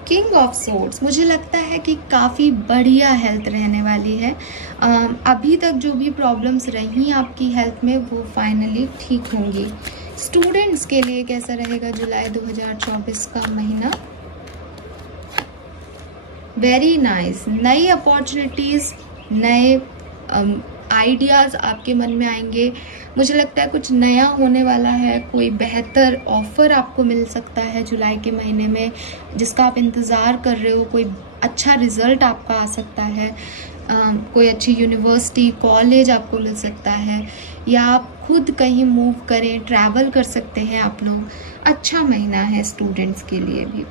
किंग ऑफ सोर्ड्स, मुझे लगता है कि काफ़ी बढ़िया हेल्थ रहने वाली है। अभी तक जो भी प्रॉब्लम्स रही आपकी हेल्थ में वो फाइनली ठीक होंगी। स्टूडेंट्स के लिए कैसा रहेगा जुलाई 2024 का महीना। वेरी नाइस, नई अपॉर्चुनिटीज़, नए आइडियाज़ आपके मन में आएंगे। मुझे लगता है कुछ नया होने वाला है, कोई बेहतर ऑफर आपको मिल सकता है जुलाई के महीने में जिसका आप इंतज़ार कर रहे हो, कोई अच्छा रिजल्ट आपका आ सकता है, कोई अच्छी यूनिवर्सिटी कॉलेज आपको मिल सकता है, या आप खुद कहीं मूव करें, ट्रैवल कर सकते हैं आप लोग। अच्छा महीना है स्टूडेंट्स के लिए भी।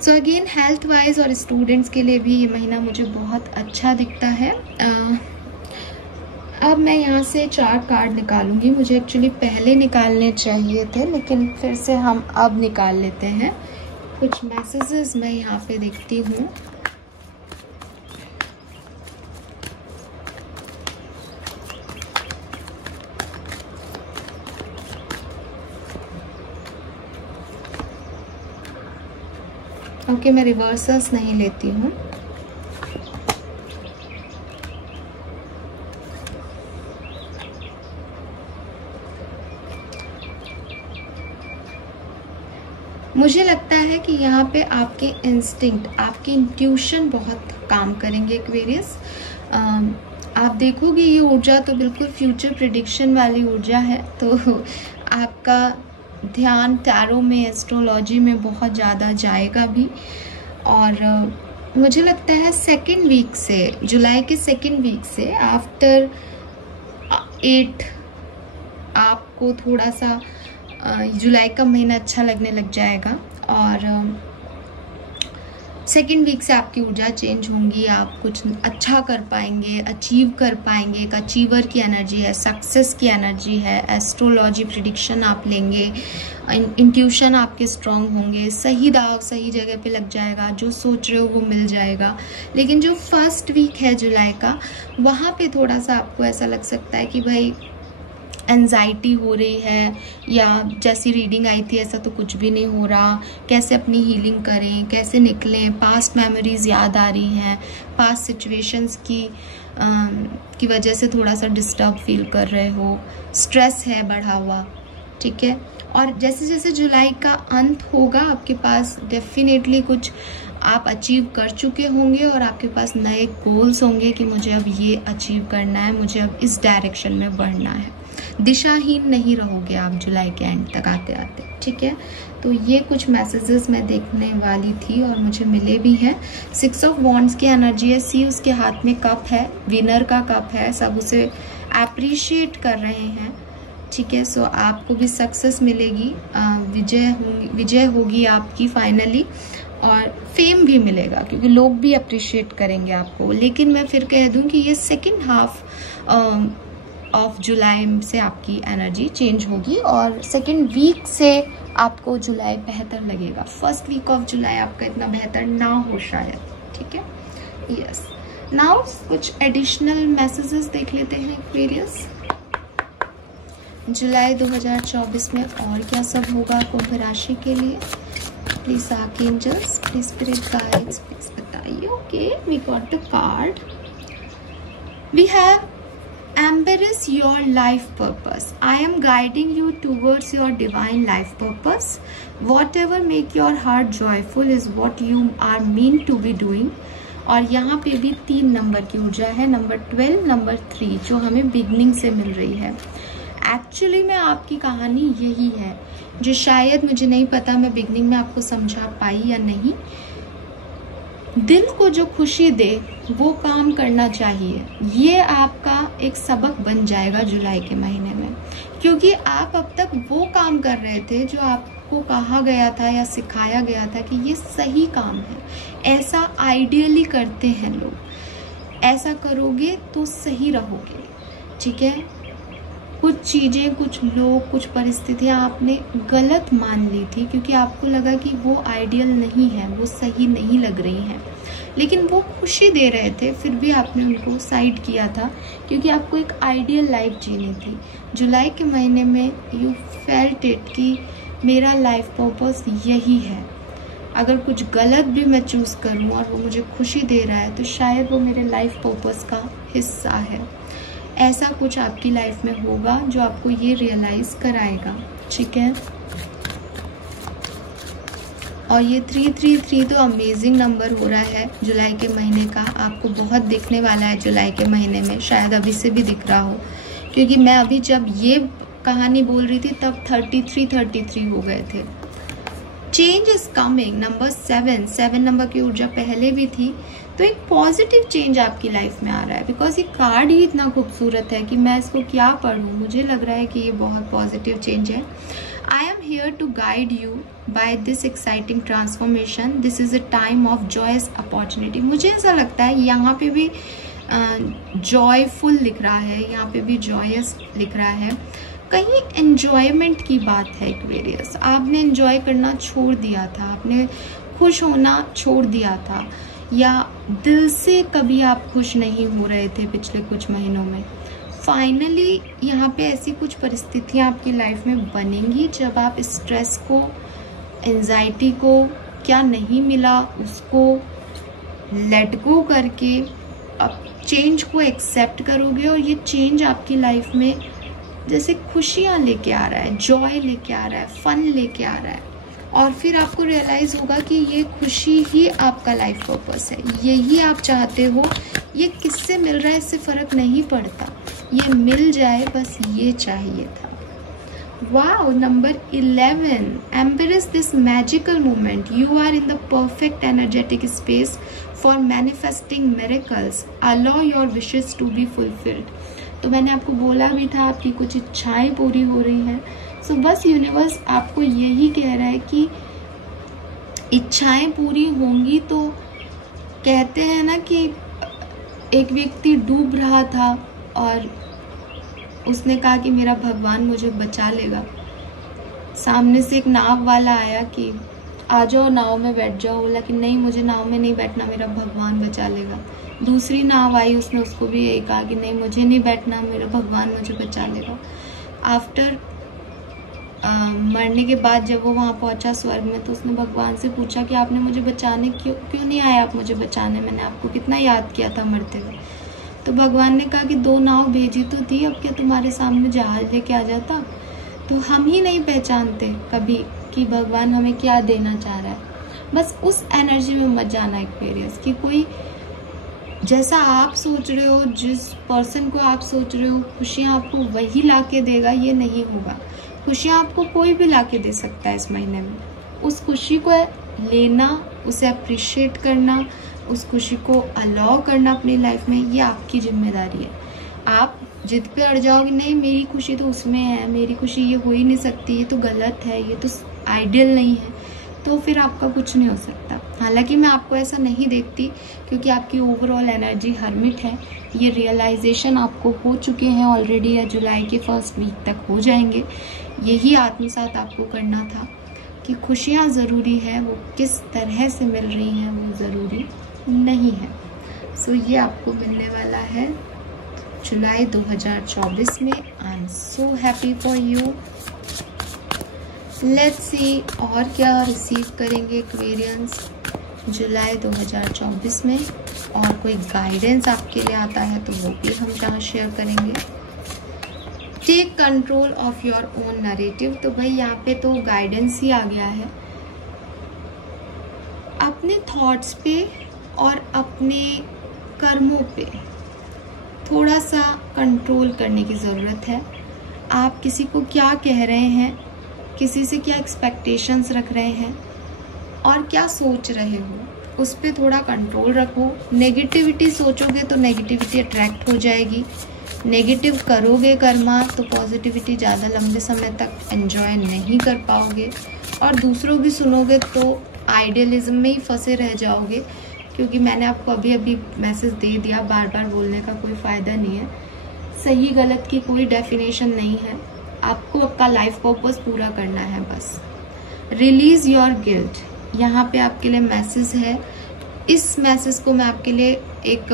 सो अगेन हेल्थ वाइज और स्टूडेंट्स के लिए भी ये महीना मुझे बहुत अच्छा दिखता है। अब मैं यहाँ से 4 कार्ड निकालूंगी, मुझे एक्चुअली पहले निकालने चाहिए थे लेकिन फिर से हम अब निकाल लेते हैं। कुछ मैसेजेस मैं यहाँ पे देखती हूँ। ओके, मैं रिवर्सल्स नहीं लेती हूँ। मुझे लगता है कि यहाँ पे आपके इंस्टिंक्ट, आपके इंट्यूशन बहुत काम करेंगे एक्वेरियस। आप देखोगे ये ऊर्जा तो बिल्कुल फ्यूचर प्रेडिक्शन वाली ऊर्जा है, तो आपका ध्यान टैरो में, एस्ट्रोलॉजी में बहुत ज़्यादा जाएगा भी। और मुझे लगता है सेकेंड वीक से, जुलाई के सेकेंड वीक से आफ्टर 8 आपको थोड़ा सा जुलाई का महीना अच्छा लगने लग जाएगा। और सेकेंड वीक से आपकी ऊर्जा चेंज होंगी, आप कुछ अच्छा कर पाएंगे, अचीव कर पाएंगे। एक अचीवर की एनर्जी है, सक्सेस की एनर्जी है, एस्ट्रोलॉजी प्रिडिक्शन आप लेंगे, इंट्यूशन आपके स्ट्रांग होंगे, सही दाव सही जगह पे लग जाएगा, जो सोच रहे हो वो मिल जाएगा। लेकिन जो फर्स्ट वीक है जुलाई का, वहाँ पे थोड़ा सा आपको ऐसा लग सकता है कि भाई एंजाइटी हो रही है, या जैसी रीडिंग आई थी ऐसा तो कुछ भी नहीं हो रहा, कैसे अपनी हीलिंग करें, कैसे निकलें, पास्ट मेमोरीज याद आ रही हैं, पास्ट सिचुएशंस की वजह से थोड़ा सा डिस्टर्ब फील कर रहे हो, स्ट्रेस है बढ़ा हुआ, ठीक है। और जैसे जैसे जुलाई का अंत होगा आपके पास डेफिनेटली कुछ आप अचीव कर चुके होंगे और आपके पास नए गोल्स होंगे कि मुझे अब ये अचीव करना है, मुझे अब इस डायरेक्शन में बढ़ना है। दिशाहीन नहीं रहोगे आप जुलाई के एंड तक आते आते, ठीक है। तो ये कुछ मैसेजेस मैं देखने वाली थी और मुझे मिले भी हैं। 6 ऑफ वॉन्ड्स की एनर्जी है, सी उसके हाथ में कप है, विनर का कप है, सब उसे अप्रिशिएट कर रहे हैं, ठीक है। सो आपको भी सक्सेस मिलेगी, विजय होगी आपकी फाइनली, और फेम भी मिलेगा क्योंकि लोग भी अप्रिशिएट करेंगे आपको। लेकिन मैं फिर कह दूं कि ये सेकेंड हाफ ऑफ जुलाई से आपकी एनर्जी चेंज होगी और सेकेंड वीक से आपको जुलाई बेहतर लगेगा। फर्स्ट वीक ऑफ जुलाई आपका इतना बेहतर ना हो शायद, ठीक है। यस, नाउ कुछ एडिशनल मैसेजेस देख लेते हैं एक्वेरियस। जुलाई 2024 में और क्या सब होगा कुंभ राशि के लिए। Please archangels, please spirit guides, please बताइए। Okay, we got the card. We have embrace your life purpose. I am guiding you towards your divine life purpose. Whatever make your heart joyful is what you are meant to be doing. और यहाँ पे भी 3 नंबर की ऊर्जा है, नंबर 12, नंबर 3, जो हमें बिगनिंग से मिल रही है। एक्चुअली में आपकी कहानी यही है जो शायद मुझे नहीं पता मैं बिगनिंग में आपको समझा पाई या नहीं। दिल को जो खुशी दे वो काम करना चाहिए, ये आपका एक सबक बन जाएगा जुलाई के महीने में, क्योंकि आप अब तक वो काम कर रहे थे जो आपको कहा गया था या सिखाया गया था कि ये सही काम है, ऐसा आइडियली करते हैं लोग, ऐसा करोगे तो सही रहोगे, ठीक है। कुछ चीज़ें, कुछ लोग, कुछ परिस्थितियां आपने गलत मान ली थी क्योंकि आपको लगा कि वो आइडियल नहीं है, वो सही नहीं लग रही हैं, लेकिन वो खुशी दे रहे थे, फिर भी आपने उनको साइड किया था क्योंकि आपको एक आइडियल लाइफ जीनी थी। जुलाई के महीने में यू फेल्ट इट कि मेरा लाइफ पर्पस यही है, अगर कुछ गलत भी मैं चूज़ करूँ और वो मुझे खुशी दे रहा है तो शायद वो मेरे लाइफ पर्पस का हिस्सा है। ऐसा कुछ आपकी लाइफ में होगा जो आपको ये रियलाइज कराएगा, ठीक है। और ये 333 तो अमेजिंग नंबर हो रहा है जुलाई के महीने का, आपको बहुत दिखने वाला है जुलाई के महीने में, शायद अभी से भी दिख रहा हो क्योंकि मैं अभी जब ये कहानी बोल रही थी तब 33 हो गए थे। Change is coming, number 7 number की ऊर्जा पहले भी थी, तो एक पॉजिटिव चेंज आपकी लाइफ में आ रहा है। बिकॉज ये कार्ड ही इतना खूबसूरत है कि मैं इसको क्या पढ़ूं, मुझे लग रहा है कि ये बहुत पॉजिटिव चेंज है। I am here to guide you by this exciting transformation, this is a time of joyous opportunity. मुझे ऐसा लगता है यहाँ पे भी जॉयफुल लिख रहा है, यहाँ पे भी जॉयस लिख रहा है, कहीं एन्जॉयमेंट की बात है एक्वेरियस। आपने एन्जॉय करना छोड़ दिया था, आपने खुश होना छोड़ दिया था, या दिल से कभी आप खुश नहीं हो रहे थे पिछले कुछ महीनों में। फाइनली यहाँ पे ऐसी कुछ परिस्थितियाँ आपकी लाइफ में बनेंगी जब आप स्ट्रेस को, एंजाइटी को, क्या नहीं मिला उसको लेट गो करके अब चेंज को एक्सेप्ट करोगे, और ये चेंज आपकी लाइफ में जैसे खुशियाँ लेके आ रहा है, जॉय लेके आ रहा है, फन लेके आ रहा है। और फिर आपको रियलाइज़ होगा कि ये खुशी ही आपका लाइफ पर्पस है, यही आप चाहते हो। ये किससे मिल रहा है इससे फ़र्क नहीं पड़ता, ये मिल जाए बस, ये चाहिए था। Wow, number 11. Embrace this magical moment. You are in the perfect energetic space for manifesting miracles. Allow your wishes to be fulfilled. तो मैंने आपको बोला भी था आपकी कुछ इच्छाएं पूरी हो रही हैं। सो बस यूनिवर्स आपको यही कह रहा है कि इच्छाएं पूरी होंगी। तो कहते हैं ना कि एक व्यक्ति डूब रहा था और उसने कहा कि मेरा भगवान मुझे बचा लेगा। सामने से एक नाव वाला आया कि आ जाओ नाव में बैठ जाओ, बोला कि नहीं मुझे नाव में नहीं बैठना, मेरा भगवान बचा लेगा। दूसरी नाव आई, उसने उसको भी यही कहा कि नहीं मुझे नहीं बैठना, मेरा भगवान मुझे बचा लेगा। आफ्टर मरने के बाद जब वो वहाँ पहुँचा स्वर्ग में, तो उसने भगवान से पूछा कि आपने मुझे बचाने क्यों नहीं आया, आप मुझे बचाने, मैंने आपको कितना याद किया था मरते हुए। तो भगवान ने कहा कि 2 नाव भेजी तो थी, अब क्या तुम्हारे सामने जहाज लेके आ जाता। तो हम ही नहीं पहचानते कभी कि भगवान हमें क्या देना चाह रहा है। बस उस एनर्जी में मत जाना एक्वेरियस, कि कोई जैसा आप सोच रहे हो, जिस पर्सन को आप सोच रहे हो खुशियाँ आपको वही ला के देगा, ये नहीं होगा। खुशियाँ आपको कोई भी ला के दे सकता है इस महीने में। उस खुशी को लेना, उसे अप्रिशिएट करना, उस खुशी को अलाउ करना अपनी लाइफ में, ये आपकी जिम्मेदारी है। आप जिद पे अड़ जाओगे, नहीं मेरी खुशी तो उसमें है, मेरी खुशी ये हो ही नहीं सकती, ये तो गलत है, ये तो आइडियल नहीं है, तो फिर आपका कुछ नहीं हो सकता। हालांकि मैं आपको ऐसा नहीं देखती, क्योंकि आपकी ओवरऑल एनर्जी हर्मिट है। ये रियलाइजेशन आपको हो चुके हैं ऑलरेडी, या जुलाई के फर्स्ट वीक तक हो जाएंगे। यही आत्मसात आपको करना था कि खुशियाँ ज़रूरी है, वो किस तरह से मिल रही हैं वो ज़रूरी नहीं है। सो ये आपको मिलने वाला है जुलाई 2024 में। I am so happy for you. Let's see और क्या रिसीव करेंगे एक्वेरियंस जुलाई 2024 में, और कोई गाइडेंस आपके लिए आता है तो वो भी हम जहाँ शेयर करेंगे। Take control of your own narrative. तो भाई यहाँ पे तो गाइडेंस ही आ गया है। अपने थॉट्स पे और अपने कर्मों पे थोड़ा सा कंट्रोल करने की ज़रूरत है। आप किसी को क्या कह रहे हैं, किसी से क्या एक्सपेक्टेशंस रख रहे हैं और क्या सोच रहे हो, उस पर थोड़ा कंट्रोल रखो। नेगेटिविटी सोचोगे तो नेगेटिविटी अट्रैक्ट हो जाएगी। नेगेटिव करोगे कर्मा तो पॉजिटिविटी ज़्यादा लंबे समय तक एंजॉय नहीं कर पाओगे, और दूसरों की सुनोगे तो आइडियलिज्म में ही फंसे रह जाओगे। क्योंकि मैंने आपको अभी अभी मैसेज दे दिया, बार बार बोलने का कोई फ़ायदा नहीं है। सही गलत की कोई डेफिनेशन नहीं है, आपको आपका लाइफ पर्पस पूरा करना है बस। रिलीज योर गिल्ट, यहाँ पे आपके लिए मैसेज है। इस मैसेज को मैं आपके लिए एक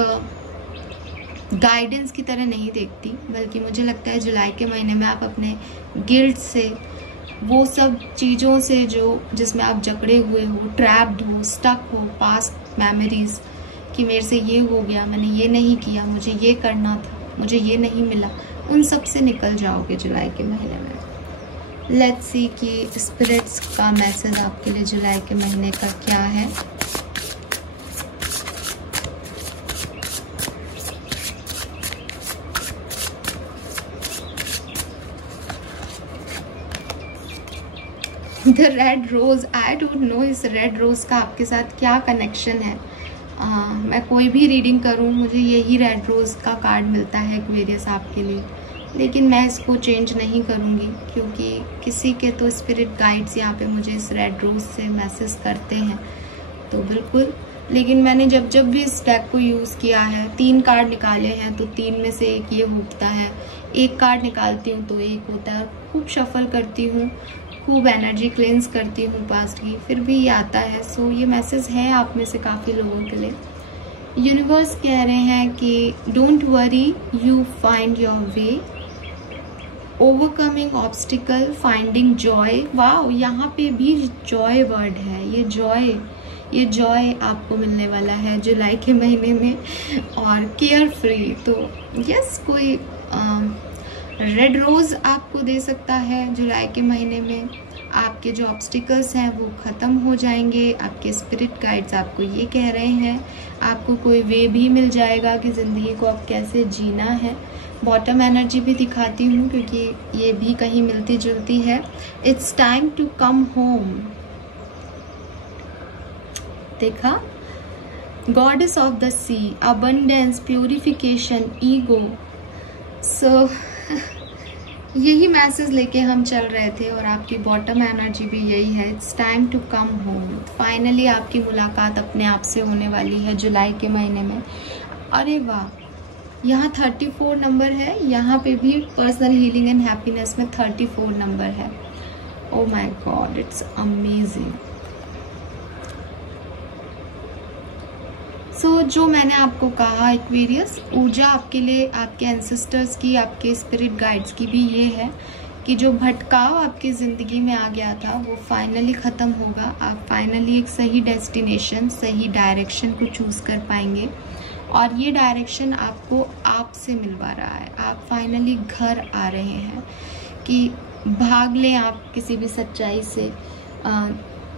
गाइडेंस की तरह नहीं देखती, बल्कि मुझे लगता है जुलाई के महीने में आप अपने गिल्ट से, वो सब चीज़ों से जो जिसमें आप जकड़े हुए हो, ट्रैप्ड हो, स्टक हो, पास्ट मेमोरीज कि मेरे से ये हो गया, मैंने ये नहीं किया, मुझे ये करना था, मुझे ये नहीं मिला, उन सब से निकल जाओगे जुलाई के महीने में। लेट्स सी कि स्पिरिट्स का मैसेज आपके लिए जुलाई के महीने का क्या है। The red rose, I don't know इस रेड रोज का आपके साथ क्या कनेक्शन है। मैं कोई भी रीडिंग करूं, मुझे यही रेड रोज का कार्ड मिलता है एक्वेरियस आपके लिए, लेकिन मैं इसको चेंज नहीं करूंगी, क्योंकि किसी के तो स्पिरिट गाइड्स यहाँ पे मुझे इस रेड रोज से मैसेज करते हैं, तो बिल्कुल। लेकिन मैंने जब भी इस डेक को यूज़ किया है, 3 कार्ड निकाले हैं तो 3 में से एक ये होता है, एक कार्ड निकालती हूँ तो एक होता है। खूब शफल करती हूँ, खूब एनर्जी क्लेंस करती हूँ पास्ट की, फिर भी ये आता है। सो ये मैसेज है आप में से काफ़ी लोगों के लिए। यूनिवर्स कह रहे हैं कि don't worry, you find your way, overcoming obstacle, finding Joy. वाह, यहाँ पे भी जॉय वर्ड है। ये जॉय आपको मिलने वाला है जुलाई के महीने में, और केयर फ्री। तो यस, कोई रेड रोज आपको दे सकता है जुलाई के महीने में, आपके जो ऑब्स्टिकल्स हैं वो ख़त्म हो जाएंगे। आपके स्पिरिट गाइड्स आपको ये कह रहे हैं, आपको कोई वे भी मिल जाएगा कि ज़िंदगी को अब कैसे जीना है। बॉटम एनर्जी भी दिखाती हूँ क्योंकि ये भी कहीं मिलती जुलती है। It's time to come home. देखा, goddess of the sea, abundance, purification, ego. So यही मैसेज लेके हम चल रहे थे और आपकी बॉटम एनर्जी भी यही है। It's time to come home. Finally आपकी मुलाकात अपने आप से होने वाली है जुलाई के महीने में। अरे वाह, यहाँ 34 नंबर है, यहाँ पे भी पर्सनल हीलिंग एंड हैप्पीनेस में 34 नंबर है। Oh my God, it's amazing. So जो मैंने आपको कहा एक्वेरियस, ऊर्जा आपके लिए आपके एंसेस्टर्स की, आपके स्पिरिट गाइड्स की भी ये है कि जो भटकाव आपकी ज़िंदगी में आ गया था वो फाइनली ख़त्म होगा। आप फाइनली एक सही डेस्टिनेशन, सही डायरेक्शन को चूज़ कर पाएंगे और ये डायरेक्शन आपको आपसे मिलवा रहा है। आप फाइनली घर आ रहे हैं कि भाग लें आप किसी भी सच्चाई से,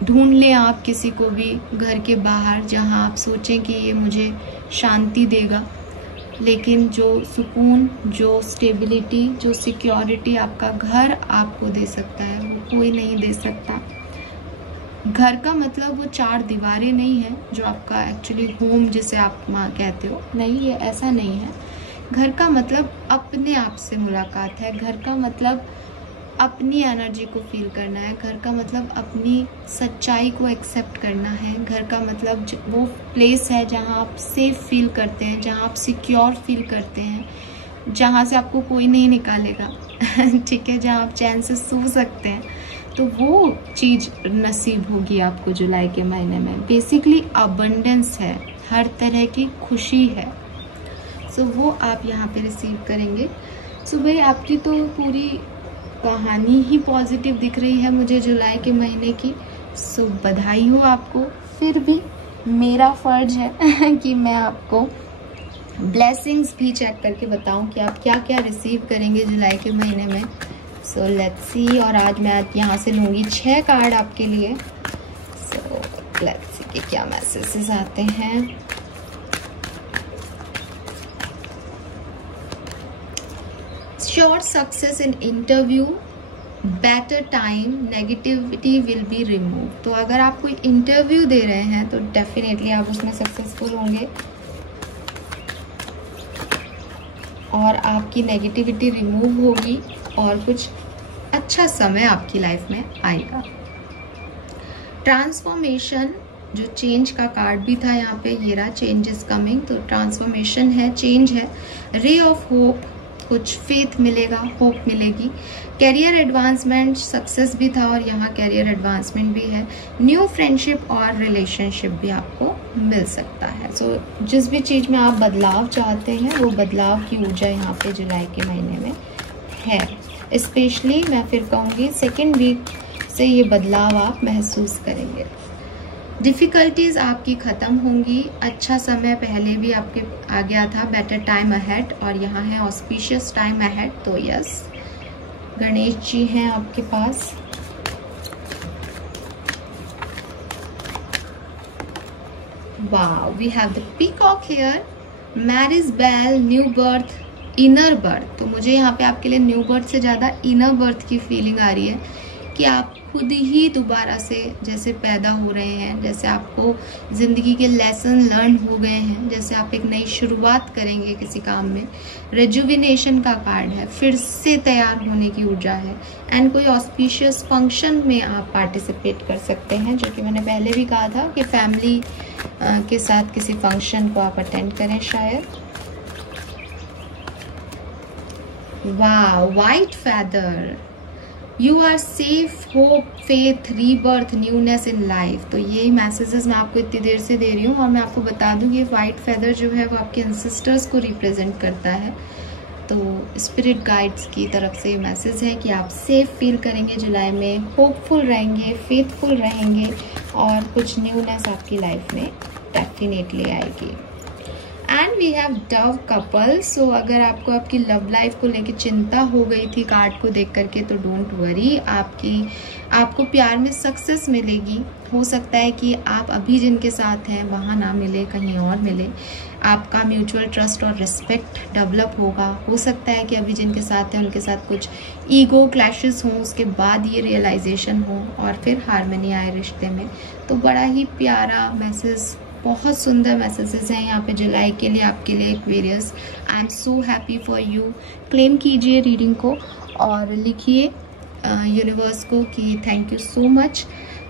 ढूंढ लें आप किसी को भी घर के बाहर जहां आप सोचें कि ये मुझे शांति देगा, लेकिन जो सुकून, जो स्टेबिलिटी, जो सिक्योरिटी आपका घर आपको दे सकता है वो कोई नहीं दे सकता। घर का मतलब वो 4 दीवारें नहीं है जो आपका एक्चुअली होम जिसे आप माँ कहते हो, नहीं, ये ऐसा नहीं है। घर का मतलब अपने आप से मुलाकात है। घर का मतलब अपनी एनर्जी को फील करना है। घर का मतलब अपनी सच्चाई को एक्सेप्ट करना है। घर का मतलब वो प्लेस है जहाँ आप सेफ फील करते हैं, जहाँ आप सिक्योर फील करते हैं, जहाँ से आपको कोई नहीं निकालेगा ठीक है, जहाँ आप चैन से सो सकते हैं। तो वो चीज़ नसीब होगी आपको जुलाई के महीने में। बेसिकली अबंडेंस है, हर तरह की खुशी है। सो वो आप यहाँ पे रिसीव करेंगे। सो भाई आपकी तो पूरी कहानी ही पॉजिटिव दिख रही है मुझे जुलाई के महीने की। सो बधाई हो आपको। फिर भी मेरा फर्ज है कि मैं आपको ब्लेसिंग्स भी चेक करके बताऊं कि आप क्या क्या रिसीव करेंगे जुलाई के महीने में। So let's see. और आज मैं यहाँ से लूँगी 6 कार्ड आपके लिए। सो लेट्स सी कि क्या मैसेजेस आते हैं। Sure success in interview, better time, negativity will be remove. तो अगर आप कोई इंटरव्यू दे रहे हैं तो डेफिनेटली आप उसमें सक्सेसफुल होंगे और आपकी नेगेटिविटी रिमूव होगी और कुछ अच्छा समय आपकी लाइफ में आएगा। ट्रांसफॉर्मेशन, जो चेंज का कार्ड भी था यहाँ पे, ये रहा, चेंज इज कमिंग। तो ट्रांसफॉर्मेशन है, चेंज है। रे ऑफ होप, कुछ फेथ मिलेगा, होप मिलेगी। कैरियर एडवांसमेंट, सक्सेस भी था और यहाँ कैरियर एडवांसमेंट भी है। न्यू फ्रेंडशिप और रिलेशनशिप भी आपको मिल सकता है। सो जिस भी चीज़ में आप बदलाव चाहते हैं वो बदलाव की ऊर्जा यहाँ पे जुलाई के महीने में है। स्पेशली मैं फिर कहूँगी 2nd वीक से ये बदलाव आप महसूस करेंगे। डिफ़िकल्टीज़ आपकी ख़त्म होंगी। अच्छा समय पहले भी आपके आ गया था, बेटर टाइम अहेड, और यहाँ है ऑस्पिशियस टाइम अहेड। तो यस, गणेश जी हैं आपके पास। Wow, we have the peacock here, marriage bell, new birth, inner birth. तो मुझे यहाँ पे आपके लिए न्यू बर्थ से ज़्यादा इनर बर्थ की फीलिंग आ रही है कि आप खुद ही दोबारा से जैसे पैदा हो रहे हैं, जैसे आपको ज़िंदगी के लेसन लर्न हो गए हैं, जैसे आप एक नई शुरुआत करेंगे किसी काम में। रेजुविनेशन का कार्ड है, फिर से तैयार होने की ऊर्जा है। एंड कोई ऑस्पिशियस फंक्शन में आप पार्टिसिपेट कर सकते हैं, जो कि मैंने पहले भी कहा था कि फैमिली के साथ किसी फंक्शन को आप अटेंड करें शायद। वाह, white feather, you are safe, hope, faith, rebirth, newness in life. तो यही मैसेजेस मैं आपको इतनी देर से दे रही हूँ। और मैं आपको बता दूँ ये वाइट फेदर जो है वो आपके एंसेस्टर्स को रिप्रेजेंट करता है। तो स्पिरिट गाइड्स की तरफ से ये मैसेज है कि आप सेफ फील करेंगे जुलाई में, होपफुल रहेंगे, फेथफुल रहेंगे और कुछ न्यूनेस आपकी लाइफ में डेफिनेटली आएगी। And we have dove couple. So अगर आपको आपकी लव लाइफ को लेके चिंता हो गई थी कार्ड को देख करके, तो डोंट वरी, आपको प्यार में सक्सेस मिलेगी। हो सकता है कि आप अभी जिनके साथ हैं वहाँ ना मिले, कहीं और मिले। आपका म्यूचुअल ट्रस्ट और रिस्पेक्ट डेवलप होगा। हो सकता है कि अभी जिनके साथ हैं उनके साथ कुछ ईगो क्लैशेस हों, उसके बाद ये रियलाइजेशन हो और फिर हार्मनी आए रिश्ते में। तो बड़ा ही प्यारा मैसेज, बहुत सुंदर मैसेजेस हैं यहाँ पे जुलाई के लिए आपके लिए Aquarius. I am so happy for you. Claim कीजिए रीडिंग को और लिखिए यूनिवर्स को कि थैंक यू सो मच,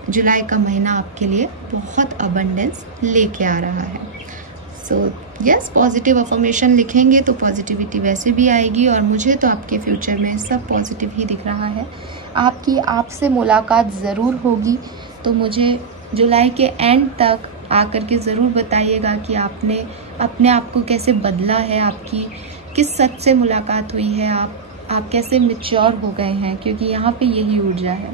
जुलाई का महीना आपके लिए बहुत अबंडेंस लेके आ रहा है। सो यस, पॉजिटिव अफर्मेशन लिखेंगे तो पॉजिटिविटी वैसे भी आएगी, और मुझे तो आपके फ्यूचर में सब पॉजिटिव ही दिख रहा है। आपसे मुलाकात ज़रूर होगी, तो मुझे जुलाई के एंड तक आकर के ज़रूर बताइएगा कि आपने अपने आप को कैसे बदला है, आपकी किस सच से मुलाकात हुई है, आप कैसे मैच्योर हो गए हैं, क्योंकि यहाँ पे यही ऊर्जा है।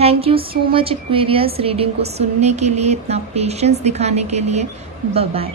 Thank you so much Aquarius reading को सुनने के लिए, इतना पेशेंस दिखाने के लिए। Bye bye.